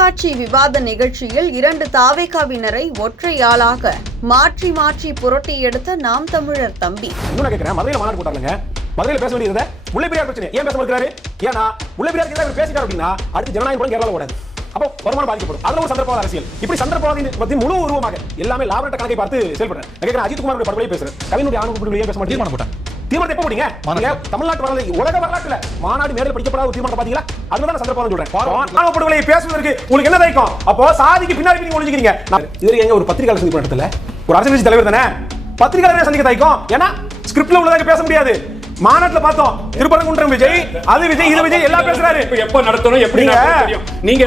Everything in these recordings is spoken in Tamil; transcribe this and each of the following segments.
தொலைக்காட்சி விவாத நிகழ்ச்சியில் இரண்டு தாவேகாவினரை ஒற்றை ஆளாக மாற்றி மாற்றி புரட்டி எடுத்த நாம் தமிழர் தம்பி. மதுரையில பேச வேண்டியது முல்லை பெரியார் பிரச்சனை ஏன் பேச மாட்டாரு ஏன்னா முல்லை பெரியார் இவர் பேசிட்டார் அப்படின்னா அடுத்து ஜனநாயகம் கூட கேரளாவில் ஓடாது. அப்போ வருமானம் பாதிக்கப்படும். அதுல ஒரு சந்தர்ப்பவாத அரசியல். இப்படி சந்தர்ப்பவாதி பத்தி முழு உருவமாக எல்லாமே லாபரட்ட கணக்கை பார்த்து செயல்படுறேன். நான் கேட்கிறேன் அஜித் குமார் படுகொலை பேசுறேன். கவினுடைய ஆணுக்கு ஏன் பேச மாட்டேன். போட்டாங்க. தீர்மானத்தை எப்ப போட்டீங்க நீங்க தமிழ்நாட்டு வரலாறு உலக வரலாற்றுல மாநாடு மேடையில் படிக்கப்படாத ஒரு தீர்மானம் பாத்தீங்களா அதுதான் சந்தர்ப்பம் சொல்றேன். மாணவ படுகொலை பேசுவதற்கு உங்களுக்கு என்ன தைக்கும் அப்போ சாதிக்கு பின்னாடி நீங்க ஒளிஞ்சுக்கிறீங்க. நான் இதுவரை எங்க ஒரு பத்திரிகையாளர் சந்திப்பு இடத்துல ஒரு அரசியல் கட்சி தலைவர் தானே? பத்திரிகையாளர் சந்திக்க தைக்கும் ஏன்னா ஸ்கிரிப்ட்ல உள்ளதாக பேச முடியாது. மாநாட்டுல பார்த்தோம். திருப்பரங்குன்றம் விஜய் அது விஜய் இது விஜய் எல்லாம் பேசுறாரு. இப்ப எப்ப நடத்தணும் எப்படி நீங்க?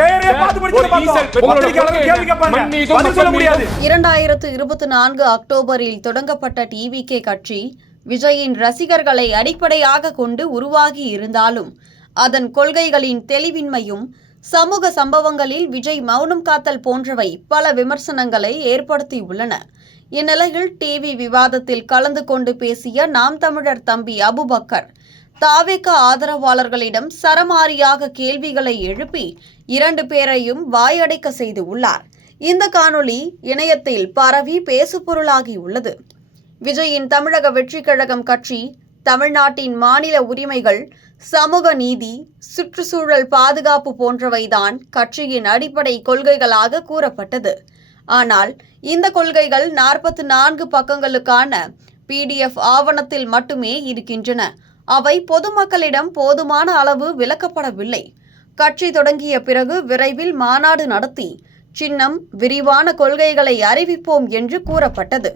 பேரே பார்த்து படிச்சு கேள்வி இரண்டாயிரத்து இருபத்தி நான்கு அக்டோபரில் தொடங்கப்பட்ட டிவிகே கட்சி விஜயின் ரசிகர்களை அடிப்படையாக கொண்டு உருவாகி இருந்தாலும் அதன் கொள்கைகளின் தெளிவின்மையும் சமூக சம்பவங்களில் விஜய் மௌனம் காத்தல் போன்றவை பல விமர்சனங்களை ஏற்படுத்தியுள்ளன. இந்நிலையில் டிவி விவாதத்தில் கலந்து கொண்டு பேசிய நாம் தமிழர் தம்பி அபுபக்கர் தாவேக ஆதரவாளர்களிடம் சரமாரியாக கேள்விகளை எழுப்பி இரண்டு பேரையும் வாயடைக்க செய்து உள்ளார். இந்த காணொளி இணையத்தில் பரவி பேசுபொருளாகியுள்ளது விஜயின் தமிழக வெற்றி கழகம் கட்சி தமிழ்நாட்டின் மாநில உரிமைகள் சமூக நீதி சுற்றுச்சூழல் பாதுகாப்பு போன்றவைதான் கட்சியின் அடிப்படை கொள்கைகளாக கூறப்பட்டது. ஆனால் இந்த கொள்கைகள் நாற்பத்தி நான்கு பக்கங்களுக்கான பிடிஎஃப் ஆவணத்தில் மட்டுமே இருக்கின்றன. அவை பொதுமக்களிடம் போதுமான அளவு விளக்கப்படவில்லை. கட்சி தொடங்கிய பிறகு விரைவில் மாநாடு நடத்தி சின்னம் விரிவான கொள்கைகளை அறிவிப்போம் என்று கூறப்பட்டது.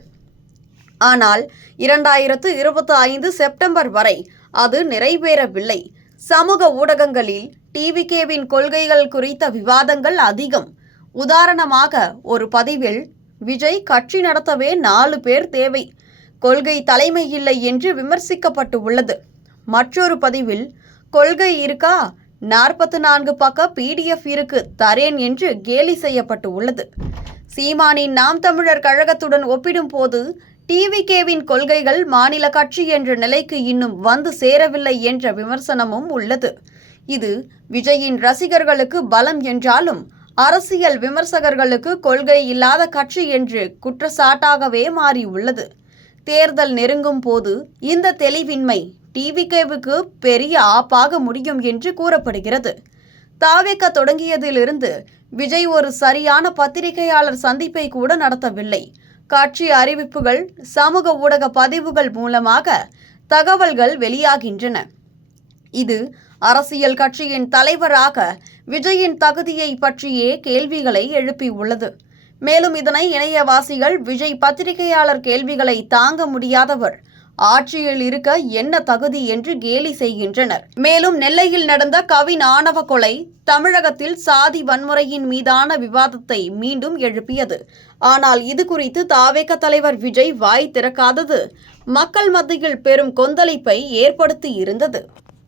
ஆனால் இரண்டாயிரத்து இருபத்தி ஐந்து செப்டம்பர் வரை அது நிறைவேறவில்லை. சமூக ஊடகங்களில் டிவிகேவின் கொள்கைகள் குறித்த விவாதங்கள் அதிகம். உதாரணமாக ஒரு பதிவில் விஜய் கட்சி நடத்தவே நாலு பேர் தேவை. கொள்கை தலைமை இல்லை என்று விமர்சிக்கப்பட்டு உள்ளது மற்றொரு பதிவில் கொள்கை இருக்கா? நாற்பத்தி நான்கு பக்க பிடிஎஃப் இருக்கு தரேன் என்று கேலி செய்யப்பட்டு உள்ளது சீமானின் நாம் தமிழர் கழகத்துடன் ஒப்பிடும்போது டிவிகேவின் கொள்கைகள் மாநில கட்சி என்ற நிலைக்கு இன்னும் வந்து சேரவில்லை என்ற விமர்சனமும் உள்ளது. இது விஜயின் ரசிகர்களுக்கு பலம் என்றாலும் அரசியல் விமர்சகர்களுக்கு கொள்கை இல்லாத கட்சி என்று குற்றச்சாட்டாகவே மாறியுள்ளது. தேர்தல் நெருங்கும் போது இந்த தெளிவின்மை டிவிகேவுக்கு பெரிய ஆப்பாக முடியும் என்று கூறப்படுகிறது. தாவேக்க தொடங்கியதிலிருந்து விஜய் ஒரு சரியான பத்திரிகையாளர் சந்திப்பை கூட நடத்தவில்லை. காட்சி அறிவிப்புகள் சமூக ஊடக பதிவுகள் மூலமாக தகவல்கள் வெளியாகின்றன. இது அரசியல் கட்சியின் தலைவராக விஜயின் தகுதியை பற்றியே கேள்விகளை எழுப்பியுள்ளது மேலும் இதனை இணையவாசிகள் விஜய் பத்திரிகையாளர் கேள்விகளை தாங்க முடியாதவர் ஆட்சியில் இருக்க என்ன தகுதி என்று கேலி செய்கின்றனர். மேலும் நெல்லையில் நடந்த கவின் ஆணவ கொலை தமிழகத்தில் சாதி வன்முறையின் மீதான விவாதத்தை மீண்டும் எழுப்பியது. ஆனால் இது குறித்து தாவேக தலைவர் விஜய் வாய் திறக்காதது. மக்கள் மத்தியில் பெரும் கொந்தளிப்பை ஏற்படுத்தி இருந்தது.